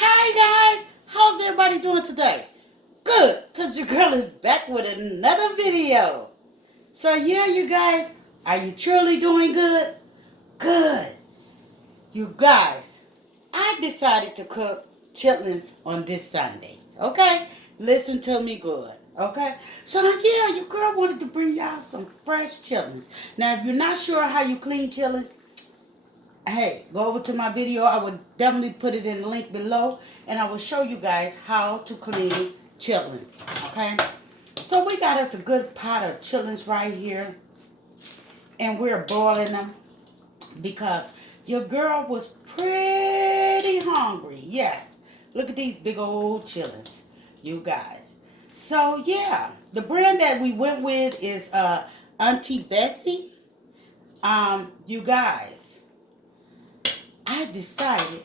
Hi guys, how's everybody doing today? Good, because your girl is back with another video. So yeah, you guys, are you truly doing good? Good. You guys, I decided to cook chitlins on this Sunday. Okay? Listen to me good. Okay? So yeah, your girl wanted to bring y'all some fresh chitlins. Now, if you're not sure how you clean chitlins, hey, go over to my video. I will definitely put it in the link below, and I will show you guys how to clean chitlins. Okay, so we got us a good pot of chitlins right here, and we're boiling them because your girl was pretty hungry. Yes, look at these big old chitlins, you guys. So yeah, the brand that we went with is Auntie Bessie. You guys, I decided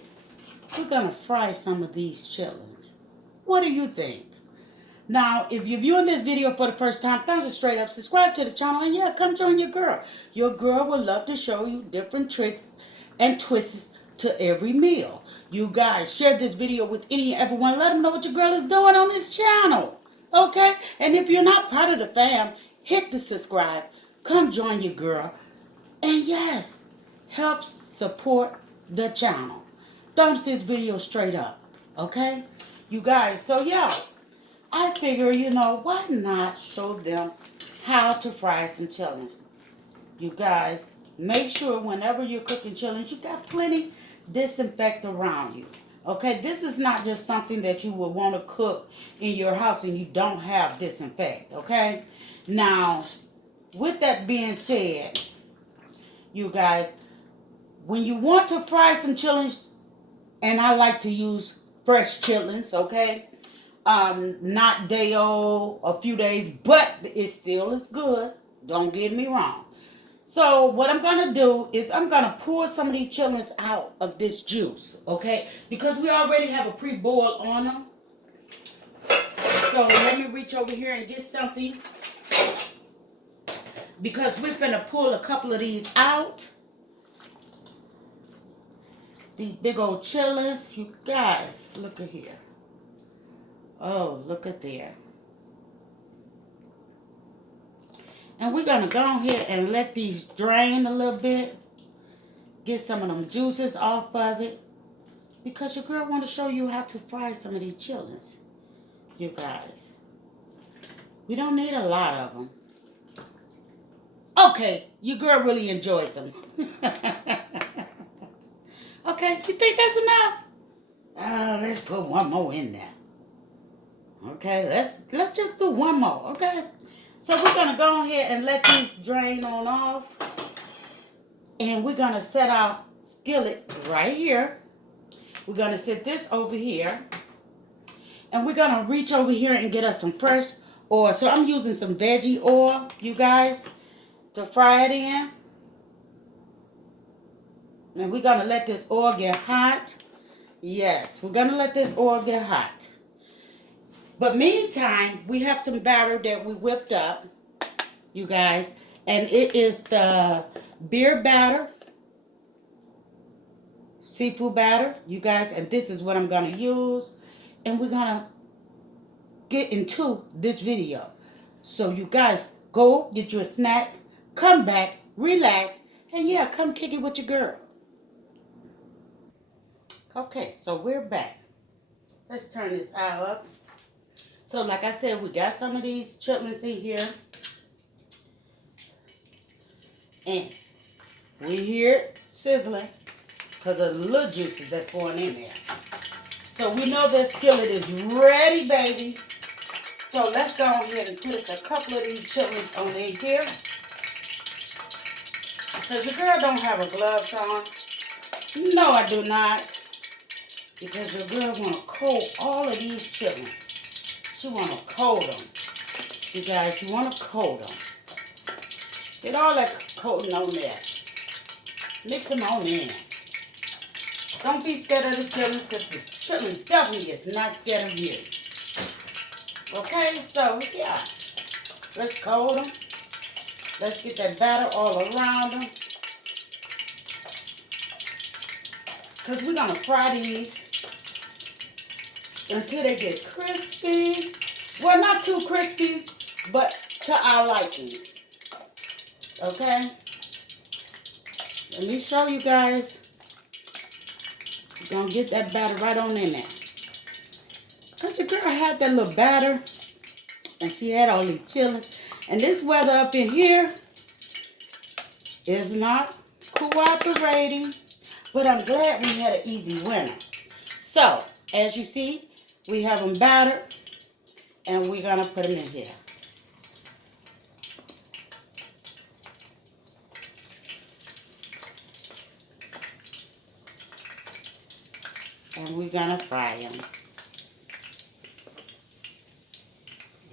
we're going to fry some of these chitlins. What do you think? Now, if you're viewing this video for the first time, thumbs it straight up, subscribe to the channel, and yeah, come join your girl. Your girl would love to show you different tricks and twists to every meal. You guys, share this video with any and everyone. Let them know what your girl is doing on this channel. Okay? And if you're not part of the fam, hit the subscribe. Come join your girl. And yes, help support the channel. Thumbs this video straight up. Okay? You guys, so yeah, I figure, why not show them how to fry some chitlins? You guys, make sure whenever you're cooking chitlins, you got plenty disinfect around you. Okay? This is not just something that you would want to cook in your house and you don't have disinfect. Okay? Now, with that being said, you guys, when you want to fry some chitlins, and I like to use fresh chitlins, okay? Not day old, a few days, but it still is good. Don't get me wrong. So what I'm gonna do is I'm gonna pour some of these chitlins out of this juice, okay? Because we already have a pre-boil on them. So let me reach over here and get something, because we're gonna pull a couple of these out. These big old chitlins, you guys, look at here. Oh, look at there. And we're going to go ahead and let these drain a little bit. Get some of them juices off of it. Because your girl want to show you how to fry some of these chitlins. You guys. We don't need a lot of them. Okay, your girl really enjoys them. Okay, you think that's enough? Let's put one more in there. Okay, let's just do one more, okay? So we're going to go ahead and let these drain on off. And we're going to set our skillet right here. We're going to set this over here. And we're going to reach over here and get us some fresh oil. So I'm using some veggie oil, you guys, to fry it in. And we're going to let this oil get hot. Yes, we're going to let this oil get hot. But meantime, we have some batter that we whipped up, you guys. And it is the beer batter, seafood batter, you guys. And this is what I'm going to use. And we're going to get into this video. So you guys, go get you a snack, come back, relax, and yeah, come kick it with your girl. Okay, so we're back. Let's turn this eye up. So like I said, we got some of these chitlins in here. And we hear it sizzling because of the little juices that's going in there. So we know that skillet is ready, baby. So let's go ahead and put us a couple of these chitlins on in here. Because your girl don't have her gloves on. No, I do not. Because your girl want to coat all of these chitlins. She want to coat them. You guys, you want to coat them. Get all that coating on there. Mix them on in. Don't be scared of the chitlins, because the chitlins definitely is not scared of you. Okay, so yeah. Let's coat them. Let's get that batter all around them. Because we're going to fry these until they get crispy. Well, not too crispy, but to our liking. Okay? Let me show you guys. You're going to get that batter right on in there. Because your girl had that little batter, and she had all these chillings. And this weather up in here is not cooperating. But I'm glad we had an easy winter. So, as you see, we have them battered, and we're going to put them in here. And we're going to fry them.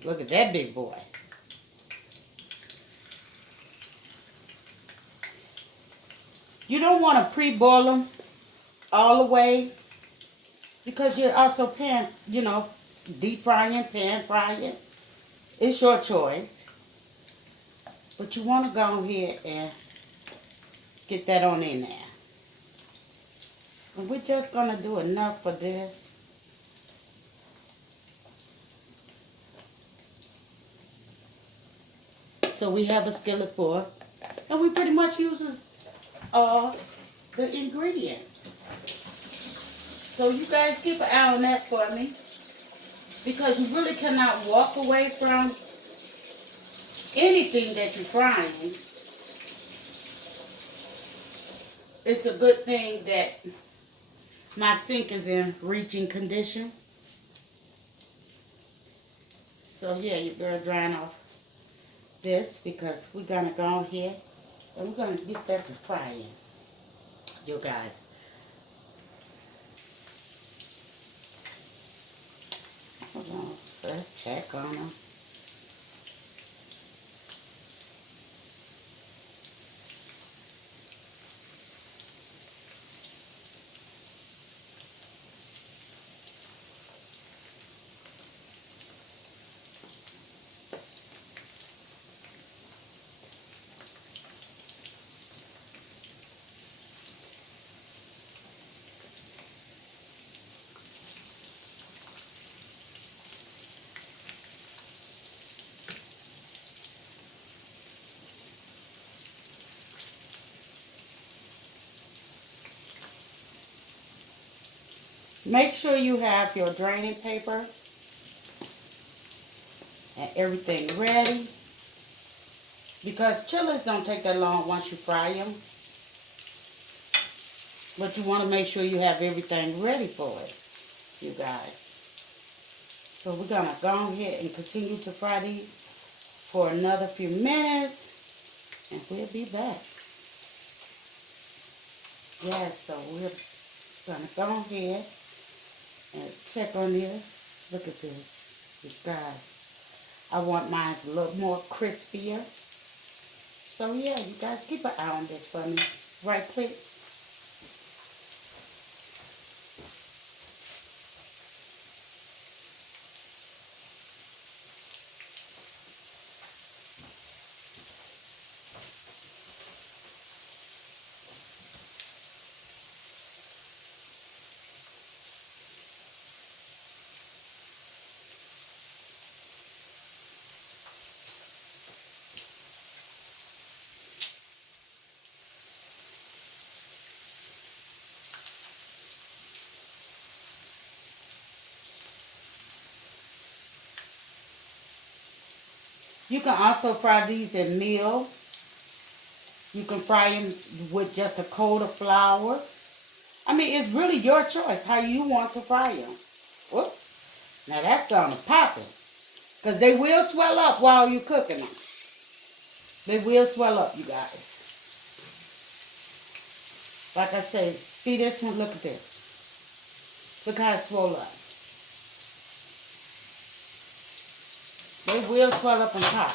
Look at that big boy. You don't want to pre-boil them all the way because you're also deep frying, pan frying. It's your choice. But you want to go ahead and get that on in there. And we're just going to do enough for this. So we have a skillet for it. And we pretty much use all the ingredients. So you guys keep an eye on that for me. Because you really cannot walk away from anything that you're frying. It's a good thing that my sink is in reaching condition. So yeah, you better drying off this because we're going to go ahead and we're going to get that to frying. You guys. Hold on. Let's check on them. Make sure you have your draining paper and everything ready because chilies don't take that long once you fry them. But you want to make sure you have everything ready for it, you guys. So we're going to go ahead and continue to fry these for another few minutes and we'll be back. Yes, so we're going to go ahead and check on this. Look at this, you guys. I want mine a little more crispier. So yeah, you guys keep an eye on this for me. Right quick. You can also fry these in meal. You can fry them with just a coat of flour. I mean, it's really your choice how you want to fry them. Whoop. Now that's going to pop them. Because they will swell up while you're cooking them. They will swell up, you guys. Like I say, see this one? Look at this. Look how it swell up. They will swell up and pop.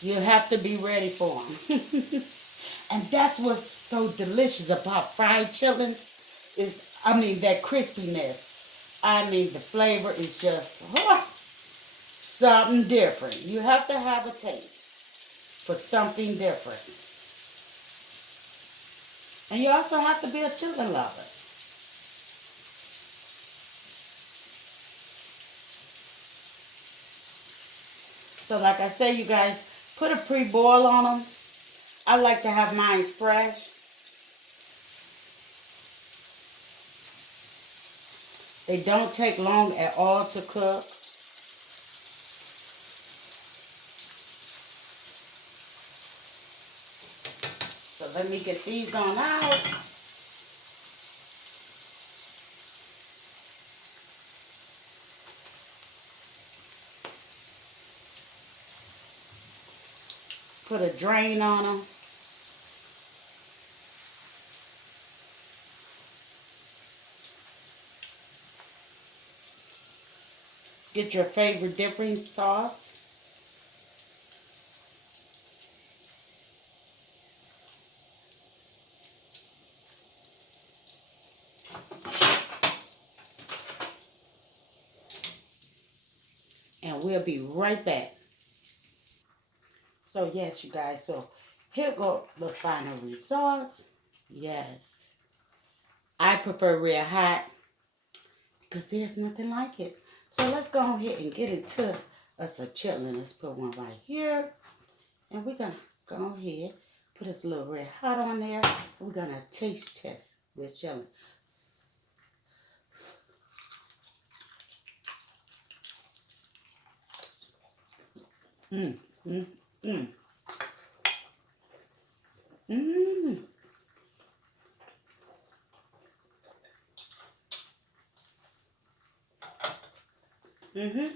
You have to be ready for them. And that's what's so delicious about fried chitterlings is, that crispiness. The flavor is just something different. You have to have a taste for something different. And you also have to be a chitlin lover. So like I say, you guys, put a pre-boil on them. I like to have mine fresh. They don't take long at all to cook. So let me get these on out. Put a drain on them. Get your favorite dipping sauce. And we'll be right back. So yes, you guys, so here go the final results. Yes. I prefer real hot because there's nothing like it. So let's go ahead and get into us a chitlin. Let's put one right here. And we're going to go ahead, put this little red hot on there. We're going to taste test this chitlin. Mmm, mmm, mmm. Mmm. Mm-hmm.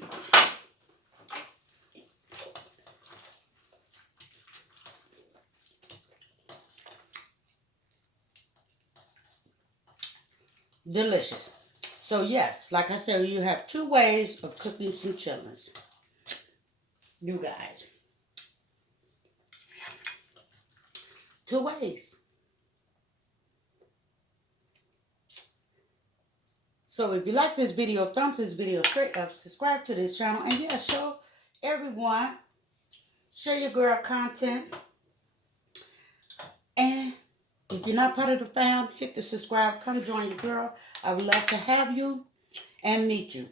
Delicious. So yes, like I said, you have two ways of cooking some chitlins. You guys. Two ways. So if you like this video, thumbs this video straight up, subscribe to this channel, and yeah, show everyone, share your girl content. And if you're not part of the fam, hit the subscribe, come join your girl. I would love to have you and meet you.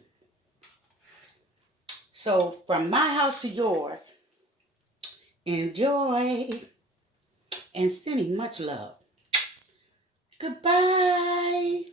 So from my house to yours, enjoy and sending much love. Goodbye.